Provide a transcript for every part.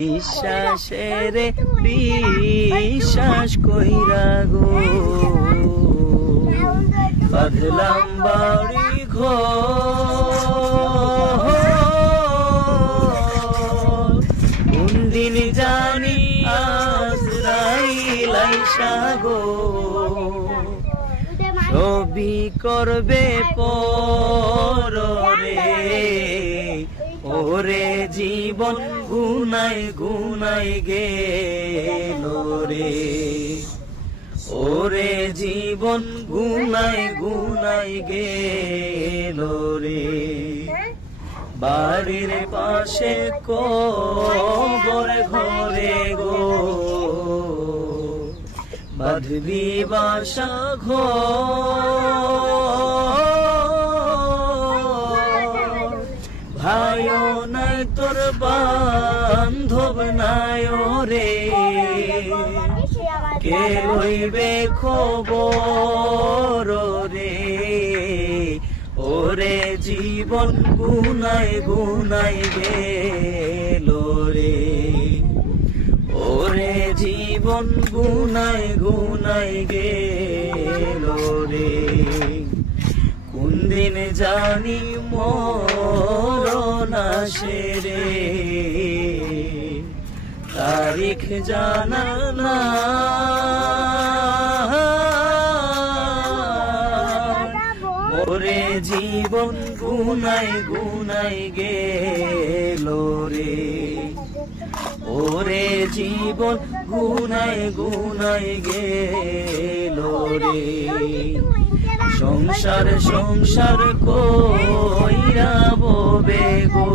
বিশ্বাসের বিশ্বাস কইরা গো বাঁধলাম বাড়ি ঘর কোন দিন জানি আজরাইল আইসা গো সবই করবে পরে ওরে জীবন গুনাই গুনাই গেল রে ওরে জীবন গুনাই গুনাই গেল রে বাড়ির পাশে কবর ঘরে গো বাঁধবি বাসা ঘর ভাইও নাই তোর বান্ধব নাই রে কে লইবে খবর রে ওরে জীবন গুনাই গুনাই গেল রে ওরে জীবন গুনাই গুনাই গেল রে কোন দিন জানি মরণ আসে রে তারিখ জানা না ওরে জীবন গুনাই গুনাই গেল রে ওরে জীবন গুনাই গুনাই গেল রে সংসার সংসার কইরা ববে গো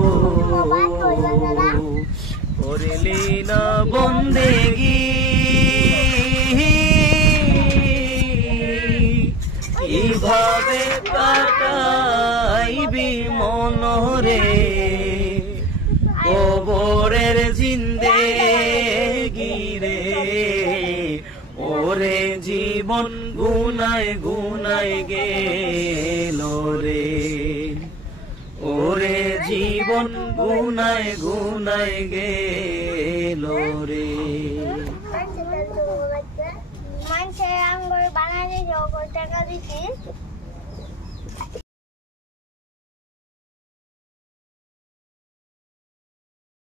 করলি না বন্দেগি কিভাবে কাটাইবি মনরে কবরের জিন্দেগি রে ওরে জীবন গুনাই গুনাই গেল রে ওরে জীবন গুনাই গুনাই গেল রে মানুষের আঙ্গুর বানাতে টাকা দিচ্ছি।